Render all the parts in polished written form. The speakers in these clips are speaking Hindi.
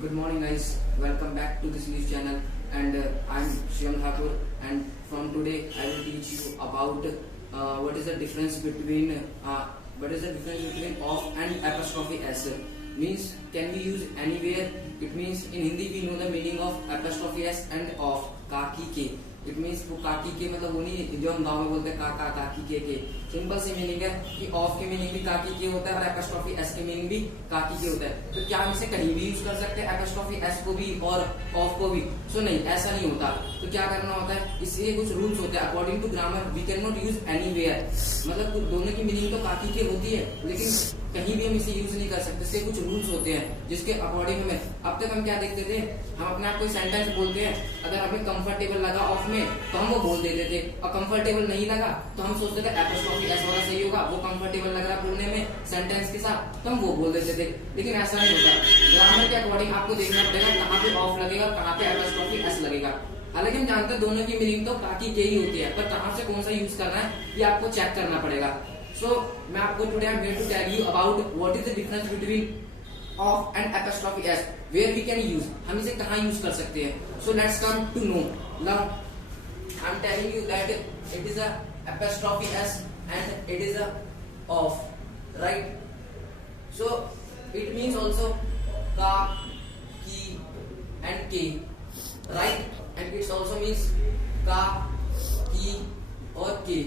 Good morning, guys. Welcome back to this news channel, and I'm Shivam Thakur. And from today, I will teach you about what is the difference between of and apostrophe s. Means can we use anywhere? It means in Hindi we know the meaning of apostrophe s and of. काकी के इट मीन्स वो काकी के मतलब वो नहीं जो हम गाँव में बोलते हैं काका काकी के सिंपल सी मीनिंग है कि ऑफ के मीनिंग भी काकी के होता है और एपोस्ट्रोफी एस के मीनिंग भी काकी के होता है। तो क्या हम इसे कहीं भी यूज कर सकते हैं एपोस्ट्रोफी एस को भी और ऑफ को भी? सो नहीं, ऐसा नहीं होता। तो क्या करना होता है, इसलिए कुछ रूल्स होते हैं। According to grammar we can not use anywhere, मतलब दोनों की मीनिंग तो काकी के होती है लेकिन कहीं भी हम इसे यूज नहीं कर सकते। इसके कुछ रूल्स होते हैं जिसके अकॉर्डिंग हमें, अब तक हम क्या देखते थे, हम अपने आप कोई सेंटेंस बोलते हैं, अगर हमें कंफर्टेबल लगा ऑफ में तो हम वो बोल देते थे, और कंफर्टेबल नहीं लगा तो हम सोचते थे एपोस्ट्रोफी एस वाला सही होगा, वो कंफर्टेबल लग रहा बोलने में सेंटेंस के साथ तो हम वो बोल देते थे। लेकिन ऐसा नहीं होता। ग्रामर के अकॉर्डिंग आपको देखना पड़ेगा कहाँ पे ऑफ लगेगा, कहाँ पे एपोस्ट्रोफी एस लगेगा। हालांकि हम जानते हैं दोनों की मीनिंग तो काकी के ही होती है, पर कहाँ से कौन सा यूज करना है ये आपको चेक करना पड़ेगा। So, मैं आपको today I am going to tell you about what is the difference between of and apostrophe s, where we can use, हम इसे कहाँ यूज कर सकते हैं। So let's come to know. Now I am telling you that it is a apostrophe s and it is a of, right. So it means also का, की एंड के, right, and it's also means का, की और के।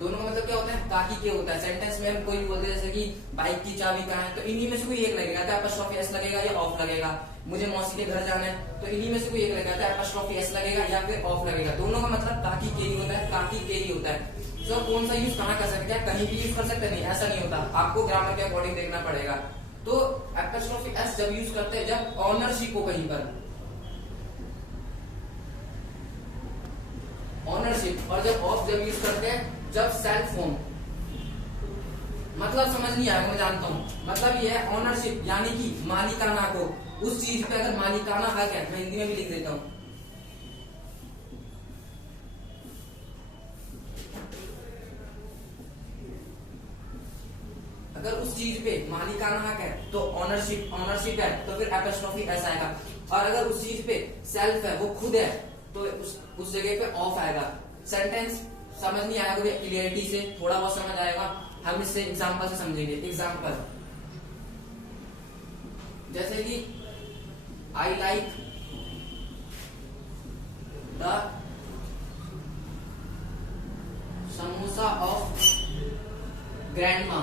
दोनों का मतलब क्या होता है, काकी के होता है। सेंटेंस में हम कोई बोलते हैं जैसे कि बाइक की चाबी कहाँ है, तो इन्हीं में से कोई एक लगेगा, तो एपोस्ट्रोफी एस लगेगा या ऑफ लगेगा। मुझे मौसी के घर जाना है तो इन्हीं में से कोई एक लगेगा, तो एपोस्ट्रोफी एस लगेगा या फिर ऑफ लगेगा। दोनों का मतलब काकी के ही होता है, काकी के ही होता है। तो कौन सा यूज कहाँ कर सकते हैं, कहीं भी यूज कर सकते नहीं, ऐसा नहीं होता। आपको ग्रामर के अकॉर्डिंग देखना पड़ेगा। तो एपोस्ट्रोफी एस जब यूज करते हैं जब ऑनरशिप हो कहीं पर, ऑनरशिप, और जब ऑफ जब यूज करते हैं जब सेल्फ होम। मतलब समझ नहीं आया, मैं जानता हूं। मतलब ये है ऑनरशिप यानी कि मालिकाना को, उस चीज पे अगर मालिकाना हक है, मैं हिंदी में भी लिख देता हूं, अगर उस चीज पे मालिकाना हक है तो ऑनरशिप है तो फिर एपोस्ट्रोफी एस आएगा। और अगर उस चीज पे सेल्फ है, वो खुद है, तो उस जगह पे ऑफ आएगा। सेंटेंस समझ नहीं आएगा तो क्लियरिटी से थोड़ा बहुत समझ आएगा, हम इससे एग्जांपल से समझेंगे। एग्जांपल जैसे कि I like the samosa of grandma.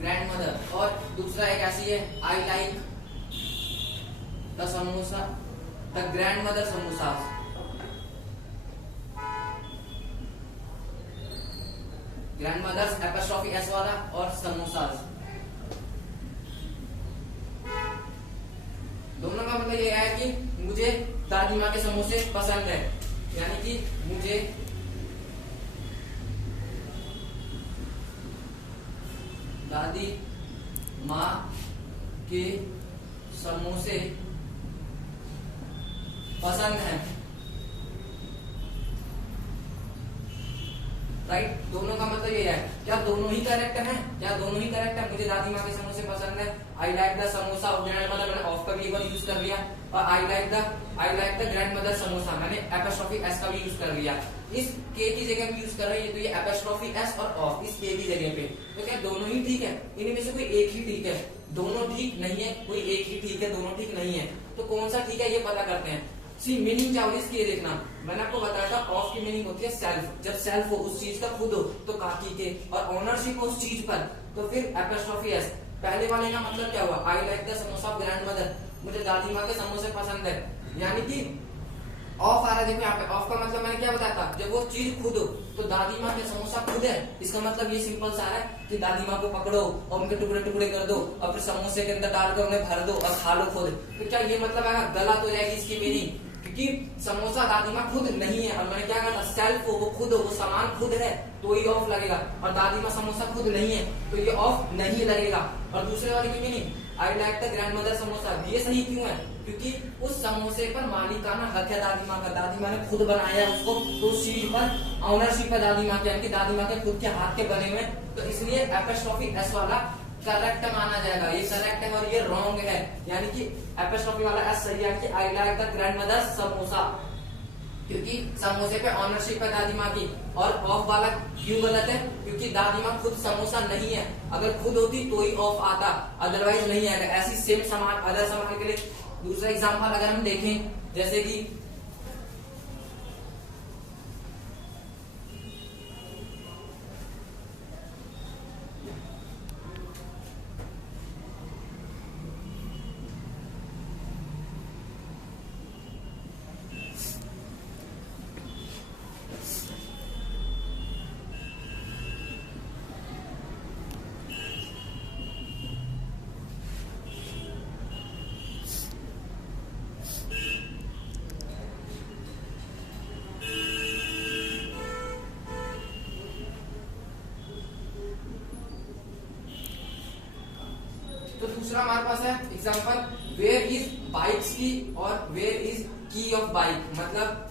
Grandmother. और दूसरा एक ऐसी है, I like the samosa the grandmother samosas. Grandmother's apostrophe S वाला और समोसास, दोनों का मतलब ये है कि मुझे दादी माँ के समोसे पसंद है, यानी कि मुझे दादी माँ के समोसे पसंद है, राइट। दोनों का मतलब ये है, क्या दोनों ही करेक्ट है, क्या दोनों ही करेक्ट है। मुझे दादी माँ के समोसे पसंद है, I like the samosa of grandmother, मैंने ऑफ का भी एक बार यूज कर लिया, और I like the grandmother samosa मैंने एपोस्ट्रोफी एस का भी यूज कर लिया। इस के की जगह भी यूज कर रहे हैं, तो ये एपोस्ट्रोफी एस और ऑफ इस के की जगह पे। तो क्या दोनों ही ठीक है, इनमें से कोई एक ही ठीक है? दोनों ठीक नहीं है, कोई एक ही ठीक है, दोनों ठीक नहीं है। तो कौन सा ठीक है ये पता करते हैं। सी मीनिंग क्या होती है इसकी, ये देखना। मैंने आपको बताया था ऑफ की मीनिंग होती है सेल्फ, जब सेल्फ हो उस चीज का खुद हो तो काकी के, और ऑनरशिप हो उस चीज पर तो फिर एपोस्ट्रोफी एस। पहले वाले का मतलब क्या हुआ, I like the samosa of grandmother, मुझे दादी माँ के समोसे पसंद है, यानी कि ऑफ आ रहा है। देखो यहाँ पे ऑफ का मतलब मैंने क्या बताया था, जब वो चीज खुद हो, तो दादी माँ के समोसा खुद है, इसका मतलब ये सिंपल सा है कि दादी माँ को पकड़ो और उनके टुकड़े टुकड़े कर दो और फिर समोसे के अंदर डालकर उन्हें भर दो और खा लो खुद। तो क्या ये मतलब है गलत हो जाएगी इसकी मीनिंग कि क्योंकि समोसा दादी माँ खुद नहीं है और मैंने क्या कहा था सेल्फ हो, वो खुद हो, वो सामान खुद है तो ही ऑफ लगेगा, और दादी माँ समोसा खुद नहीं है तो ये ऑफ नहीं लगेगा। और दूसरे वाले की meaning I like the grand mother samosa, ये सही क्यों है? क्योंकि उस समोसे पर मालिकाना हक है दादी माँ का, दादी माँ ने खुद बनाया उसको, तो उस चीज पर ऑनरशिप है दादी माँ की, यानी कि दादी माँ के खुद के हाथ के बने हुए, तो इसलिए एपोस्ट्रोफी एस वाला करेक्ट माना जाएगा। ये करेक्ट है और ये रॉन्ग है, यानी कि एपोस्ट्रोफी वाला एस सही है कि I like the grand mother samosa, क्योंकि समोसे पे ऑनरशिप है दादी माँ की। और ऑफ वाला क्यों गलत है? क्योंकि दादी माँ खुद समोसा नहीं है, अगर खुद होती तो ही ऑफ आता, अदरवाइज नहीं आएगा। ऐसी सेम सामान अदर सामान के लिए दूसरा एग्जांपल अगर हम देखें, जैसे कि तो दूसरा हमारे पास है एग्जांपल, वेयर इज बाइक्स की और वेयर इज की ऑफ बाइक, मतलब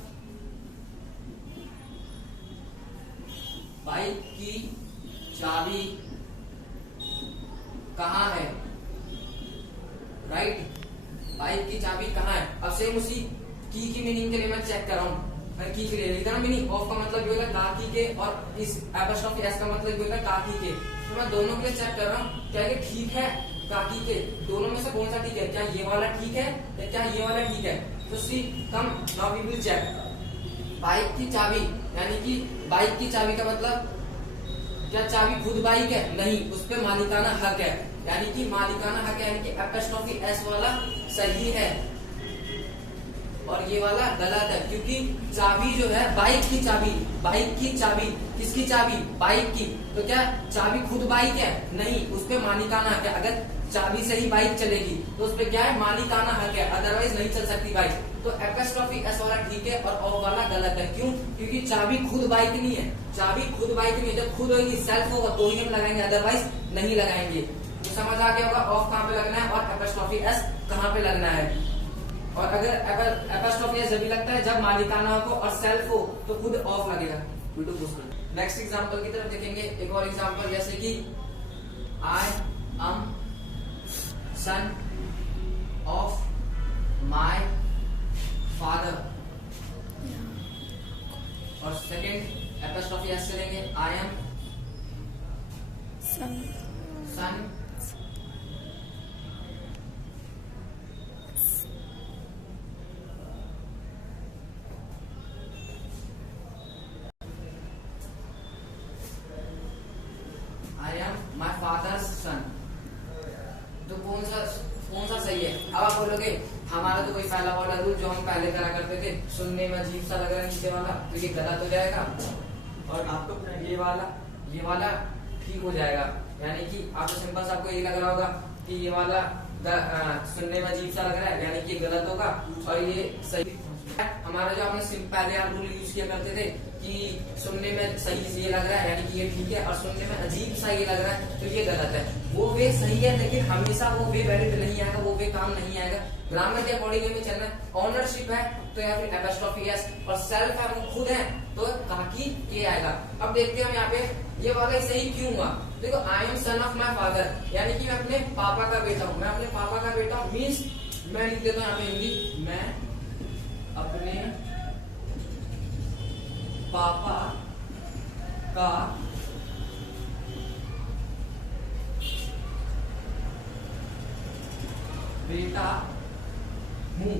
बाइक की चाबी कहाँ है, राइट? बाइक की चाबी कहाँ है? अब सेम उसी की मीनिंग के लिए मैं चेक कर रहा हूँ, मैं की के लिए लिख रहा हूँ मीनिंग, ऑफ का मतलब ये होगा काकी के, और इस एपोस्ट्रोफी एस का मतलब ये होगा काकी के। तो मैं दोनों के लिए चेक कर रहा हूँ क्या ये ठीक है काकी के, दोनों में से कौन सा ठीक है? क्या ये वाला ठीक है या क्या ये वाला ठीक है? तो see come now we will check. Bike की चाबी, यानी कि बाइक की चाबी का मतलब क्या चाबी खुद बाइक है? नहीं, उस पे मालिकाना हक है, यानी कि मालिकाना हक है, यानी कि एपोस्ट्रोफी एस वाला सही है और ये वाला गलत है, क्योंकि चाबी जो है बाइक की चाबी, बाइक की चाबी किसकी चाबी? बाइक की। तो क्या चाबी खुद बाइक है? नहीं, उस पे मालिकाना हक है। अगर चाबी से ही बाइक चलेगी तो उस पे क्या है? मालिकाना हक है, अदरवाइज नहीं चल सकती बाइक। तो एपोस्ट्रोफी एस वाला ठीक है और ऑफ वाला गलत है। क्यों? क्योंकि चाबी खुद बाइक नहीं है, चाबी खुद बाइक नहीं है। जब खुद होगी सेल्फ होगा तो ही हम लगाएंगे, अदरवाइज नहीं लगाएंगे। तो समझ आ गया होगा ऑफ कहाँ पे लगना है और एपोस्ट्रोफी एस कहाँ पे लगना है। और अगर एपोस्ट्रोफी एस जब भी लगता है जब मालिकाना हो और सेल्फ हो तो खुद ऑफ लगेगा। वीडियो पोस्ट कर। नेक्स्ट एग्जांपल की तरफ देखेंगे, एक और एग्जांपल, जैसे कि I am son of my father, और सेकंड एपोस्ट्रोफी एस करेंगे, I am son I am my father's son. तो कौन सा सही है? अब आप बोलोगे हमारा तो कोई पहला वाला रूल जो हम पहले करा करते थे, सुनने में अजीब सा लग रहा है नीचे वाला, तो ये गलत हो जाएगा, और आपको ये वाला ठीक हो जाएगा। यानी कि आपको सिंपल सा आपको ये लग रहा होगा कि ये वाला सुनने में अजीब सा लग रहा है, यानी कि गलत होगा, और ये सही। हमारा जो हमने पहले आप रूल यूज किया करते थे कि सुनने में सही से ये लग रहा है यानी कि ये ठीक है, और सुनने में अजीब सा ये लग रहा है तो ये गलत है। वो वे सही है, लेकिन हमेशा वो वे वैलिड नहीं आएगा, वो वे काम नहीं आएगा। ग्रामर के अकॉर्डिंग में चलना है। ऑनरशिप है तो या फिर एपोस्ट्रोफी एस, और सेल्फ है वो खुद है तो काकी के आएगा। अब देखते हैं हम यहाँ पे ये वाला सही क्यों हुआ। देखो आई am son of my father, यानी कि मैं अपने पापा का बेटा हूँ, मैं अपने पापा का बेटा हूँ, मीन्स मैं लिख देता हूँ यहाँ पे हिंदी, मैं अपने पापा का बेटा हूँ।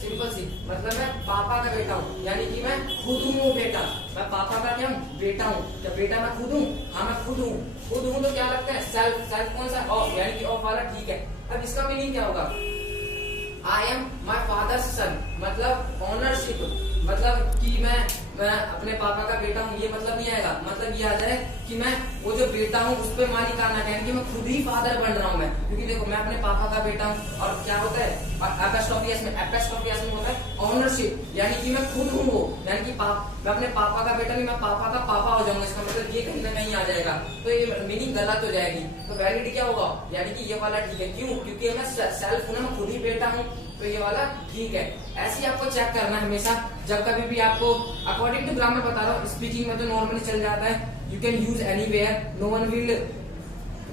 सिंपल सी मतलब मैं पापा का बेटा हूँ, यानी कि मैं खुद हूँ बेटा, मैं पापा का क्या हूँ? बेटा हूँ। क्या बेटा मैं खुद हूँ? हाँ मैं खुद हूँ। खुद हूँ तो क्या लगता है? सेल्फ। सेल्फ कौन सा? ऑफ, यानी कि ऑफ वाला ठीक है। अब इसका मीनिंग क्या होगा? आई एम माई फादर्स सन, मतलब ऑनरशिप, मतलब कि मैं अपने पापा का बेटा हूँ, ये मतलब नहीं आएगा। मतलब ये आ जाए कि मैं वो जो बेटा हूँ उस पर मालिकाना, यानी कि मैं खुद ही फादर बन रहा हूँ मैं, क्योंकि देखो मैं अपने पापा का बेटा हूँ, और क्या होता है और एपोस्ट्रोफी एस में होता है ऑनरशिप, यानी कि मैं खुद हूँ वो, यानी कि मैं अपने पापा का बेटा नहीं, मैं पापा का पापा हो जाऊंगा, इसका मतलब ये कहीं ना कहीं आ जाएगा, तो ये मीनिंग गलत हो जाएगी। तो वैलिड क्या होगा, यानी कि ये वाला ठीक है, क्यों, क्योंकि मैं सेल्फ हूं ना, मैं खुद ही बेटा हूँ, तो ये वाला ठीक है। ऐसे ही आपको चेक करना है हमेशा, जब कभी भी आपको अकॉर्डिंग टू ग्रामर बता रहा हूँ, स्पीकिंग में तो नॉर्मली चल जाता है, you can use anywhere, no one will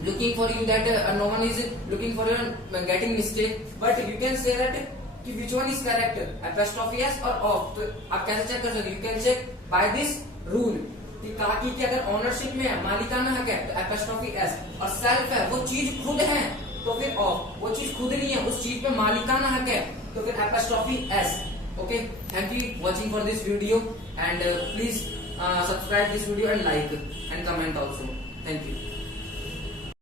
looking for you that no one is looking for your getting mistake, but you can say that कि which one is correct, apostrophe s और of। तो आप कैसे चेक कर सकते हो, you can check by this rule कि काकी की अगर ओनरशिप में है, मालिकाना हक है, तो apostrophe s, और सेल्फ है, वो चीज खुद है, तो फिर ऑफ, वो चीज खुद नहीं है, उस चीज पे मालिकाना हक है, तो फिर apostrophe s। Okay, thank you watching for this video and please subscribe this video and like and comment also. Thank you.